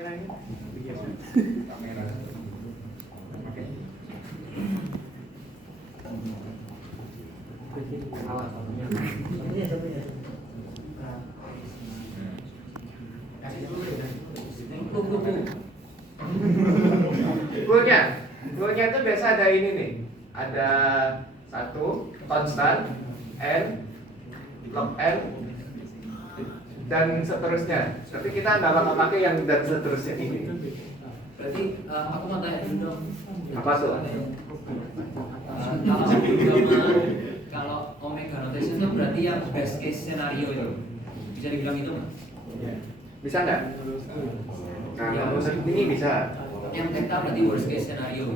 Goalnya itu biasa ada ini nih, ada satu konstan n, log n, dan seterusnya. Tapi kita nggak bakal pakai yang dan seterusnya ini. Berarti aku mau tanya dulu dong. Apa tuh? Kalau omega notation itu berarti yang best case scenario itu bisa dibilang itu nggak? Bisa nggak? Nah, menurut ini bisa. Yang theta berarti worst case scenario.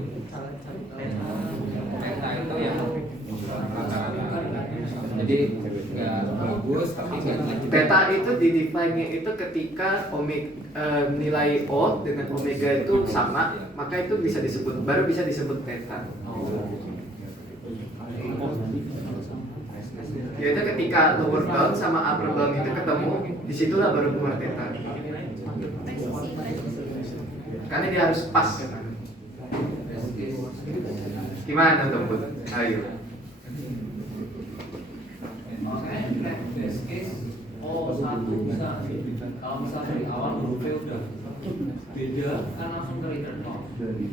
Theta itu yang jadi nggak bagus tapi nggak. Theta itu di-define-nya itu ketika nilai O dengan omega itu sama, maka itu bisa disebut, baru bisa disebut theta. Yaitu ketika lower bound sama upper bound itu ketemu, disitulah baru keluar theta. Karena dia harus pas kan. Gimana tuh Bud? Ayo. Best case O1 bisa. Kalau misalnya dari awal hurufnya udah beda kan langsung ke return nol.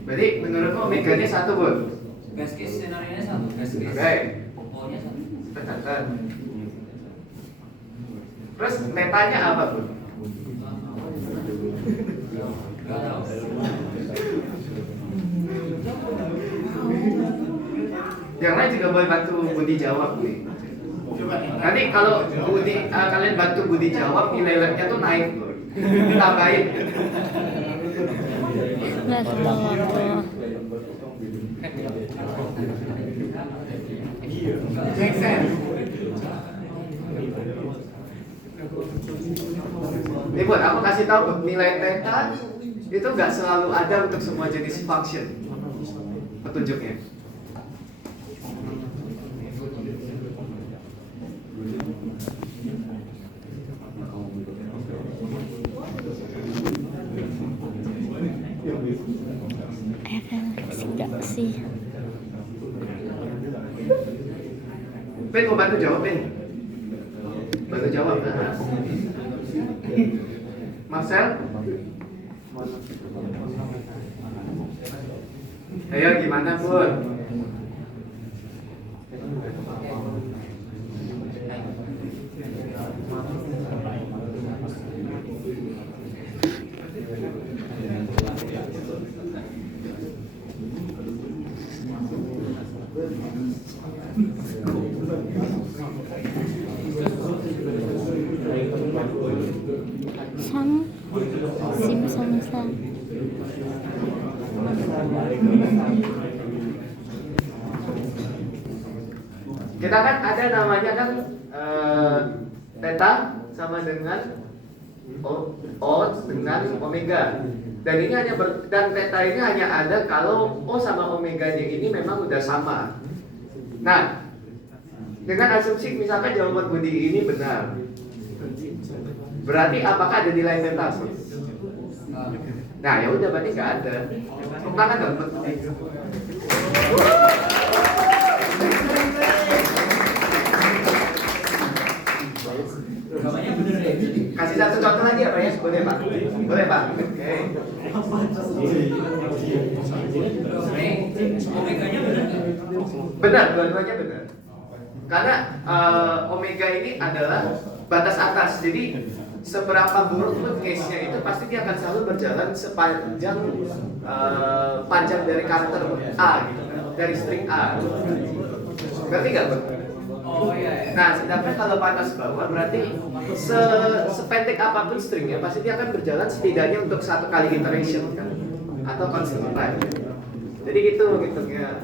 Berarti menurutmu omega-nya satu Bud? Best case scenario nya satu. Best case. Oke. O-nya satu. Tercatat. Terus theta-nya apa Bud? Gak tahu. Yang lain juga boleh bantu Budi jawab nih. Nanti kalau Budi kalian bantu Budi jawab, nilai labnya tuh naik loh. Ditambahin. Nggak tahu aku. Make sense. Nih buat aku kasih tahu Bud, nilai theta itu nggak selalu ada untuk semua jenis function. Petunjuknya. Enggak sih. Ben mau bantu jawab Ben. Bantu jawab. Nah. Marcel. Ayo gimana Bud? Sang Simpson sang. Kita kan ada namanya kan theta sama dengan O dengan omega. Dan ini hanya dan theta ini hanya ada kalau O sama omeganya ini memang udah sama. Nah, dengan asumsi misalkan jawaban Budi ini benar, berarti apakah ada nilai theta? Nah, ya udah berarti nggak ada. Tangan dapat. Gambarnya bener ya. Kasih satu contoh lagi apa ya? Boleh Pak? Boleh Pak? Oke. Omeganya bener nggak? Benar, dua-duanya benar. Karena omega ini adalah batas atas. Jadi seberapa buruk pun case-nya itu pasti dia akan selalu berjalan sepanjang panjang dari karakter A gitu kan, dari string A. Ngerti nggak Bang? Oh iya. Nah, sedangkan kalau batas bawah berarti sependek apapun stringnya pasti dia akan berjalan setidaknya untuk satu kali iteration kan, atau constant time. Jadi gitu ya.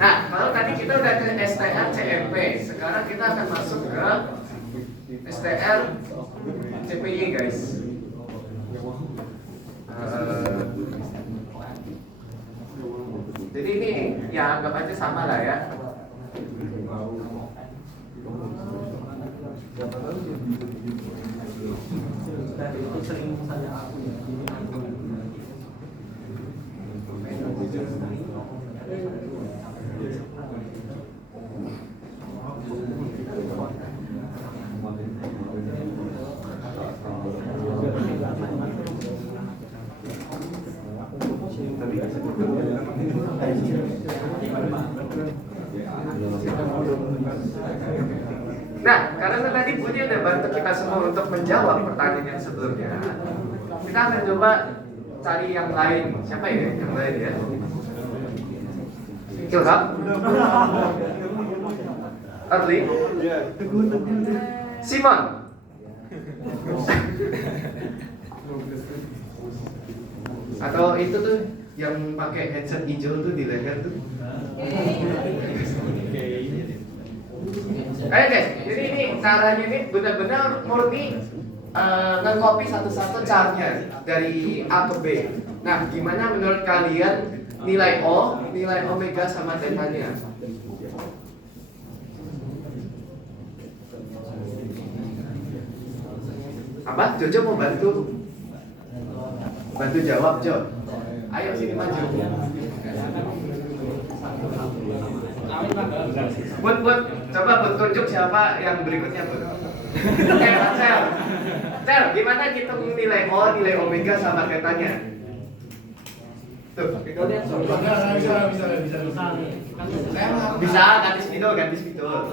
Nah, kalau tadi kita udah ke STR CMP, sekarang kita akan masuk ke STR CPY guys. Jadi ini ya anggap aja sama lah ya. Nah, karena tadi Budi udah bantu kita semua untuk menjawab pertanyaan yang sebelumnya, kita akan coba cari yang lain. Siapa ya? Yang lain ya? Ilham? Arli? Simon? Atau itu tuh yang pakai headset hijau tuh di leher tuh? Ayo guys, jadi ini caranya ini benar-benar murni nge-copy satu-satu caranya dari A ke B. Nah, gimana menurut kalian nilai O, nilai omega sama theta-nya? Apa? Jojo mau bantu? Bantu jawab, Jo. Ayo sini maju. Buat coba buat tunjuk siapa yang berikutnya, Bud. Cel, gimana kita nilai O, nilai omega sama theta-nya? Tuh. Bisa ganti spidol.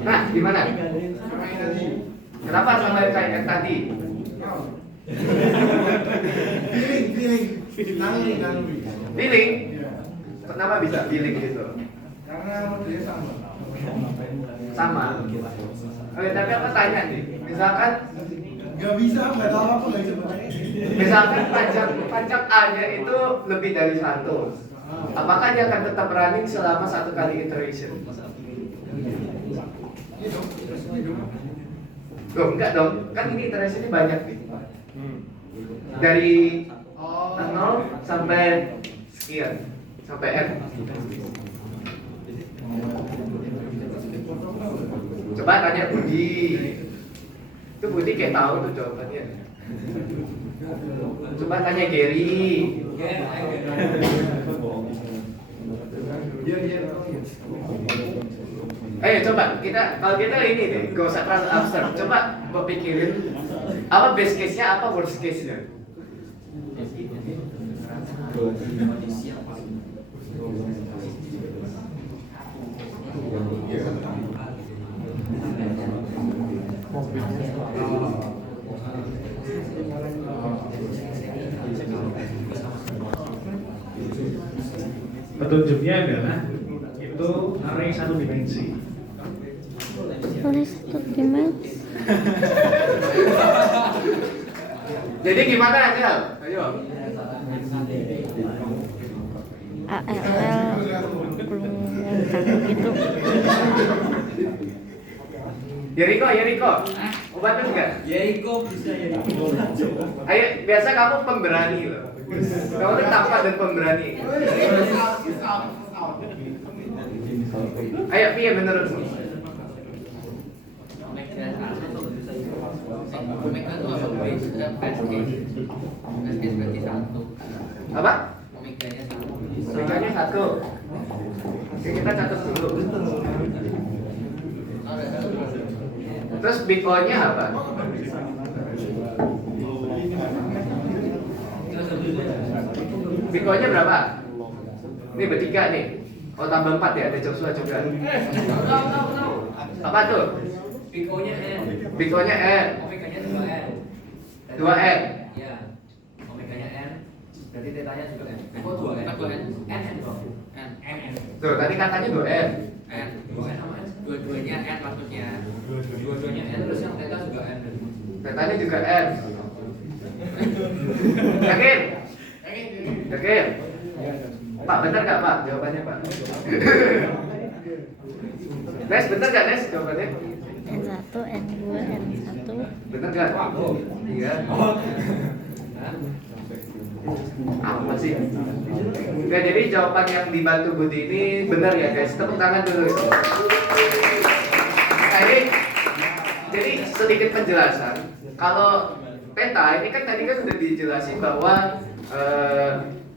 Nah, gimana? Kenapa sama kayak yang tadi? Feeling? Kenapa bisa feeling gitu? Karena modelnya sama. Sama. Tapi apa tanya nih? Misalkan Gak bisa, nggak tahu apa lagi sebenarnya. misalkan panjang A-nya itu lebih dari 100. Apakah dia akan tetap running selama 1 kali iteration? Loh, enggak dong. Kan ini iteration ini banyak nih. Dari 0 sampai sekian, sampai N. Coba tanya Budi. Itu Budi kayak tahu tuh jawabannya. Coba tanya Gary. Ayo coba kalau kita ini deh, gak usah terlalu abstrak. Coba mau pikirin apa best case-nya, apa worst case-nya. Petunjuknya adalah itu array 1 dimensi. Boleh 1 dimensi. Jadi gimana Angel? Ayo. ALL belum gitu. Yeriko, obatnya enggak? Yeriko bisa Yeriko. Ayo, biasa kamu pemberani loh. Kamu tuh tampan dan pemberani. Ayo, piye menurutmu? Omega itu apa? Base case. Base case berarti 1. Apa? Omeganya 1. Omeganya 1. Oke, kita catat dulu. Terus big O-nya apa? Big O-nya berapa? Ini bertiga nih. Oh, tambah 4 ya, ada Joshua juga. Tahu. Apa tuh? Pikonya N. Big O-nya N. Omeganya 2N. 2N. Iya. Omeganya N. Berarti tetanya juga N. Kok 2N? N dong. N. Tuh, tadi katanya 2N. N. 2N sama N. Dua-duanya N maksudnya. Dua-duanya N terus yang teta juga N. Tetanya juga N. Yakin? Yakin? Pak, benar nggak Pak jawabannya Pak? Nes, bener gak Nes jawabannya? N1, N2, N1. Bener gak? Iya. Apa sih? Nah, jadi jawaban yang dibantu Budi ini benar ya guys. Tepuk tangan dulu. Nah, jadi sedikit penjelasan. Kalau theta ini kan tadi kan sudah dijelasin bahwa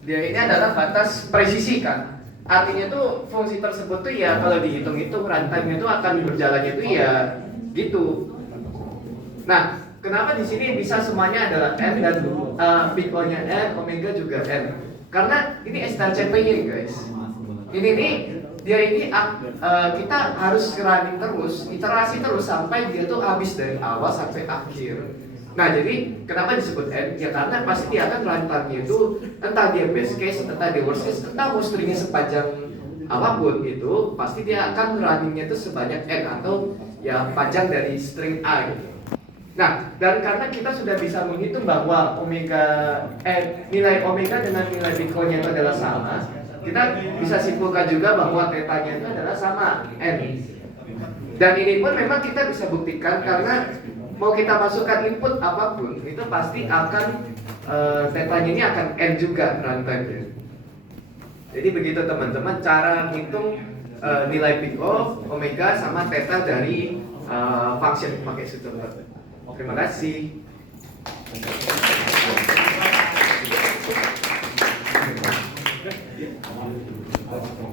dia ini adalah batas presisi kan. Artinya tuh fungsi tersebut tuh ya kalau dihitung-hitung runtime-nya tuh akan berjalannya tuh ya gitu. Nah, kenapa di sini bisa semuanya adalah n dan big O-nya n, omega juga n? Karena ini STRCPY guys. Ini nih dia ini kita harus running terus, iterasi terus sampai dia tuh habis dari awal sampai akhir. Nah, jadi kenapa disebut n? Ya karena pasti dia akan runtime-nya itu entah dia best case, entah dia worst case, entah mau stringnya sepanjang apapun itu, pasti dia akan runningnya itu sebanyak n atau ya panjang dari string a gitu. Nah, dan karena kita sudah bisa menghitung bahwa nilai omega dengan nilai big-O-nya itu adalah sama, kita bisa simpulkan juga bahwa theta-nya itu adalah sama n. Dan ini pun memang kita bisa buktikan karena mau kita masukkan input apapun itu pasti akan theta-nya ini akan n juga runtime-nya. Jadi begitu teman-teman cara menghitung nilai big O, omega sama theta dari function pakai Zoom. Terima kasih.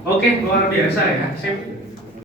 Oke, luar biasa ya. Sip.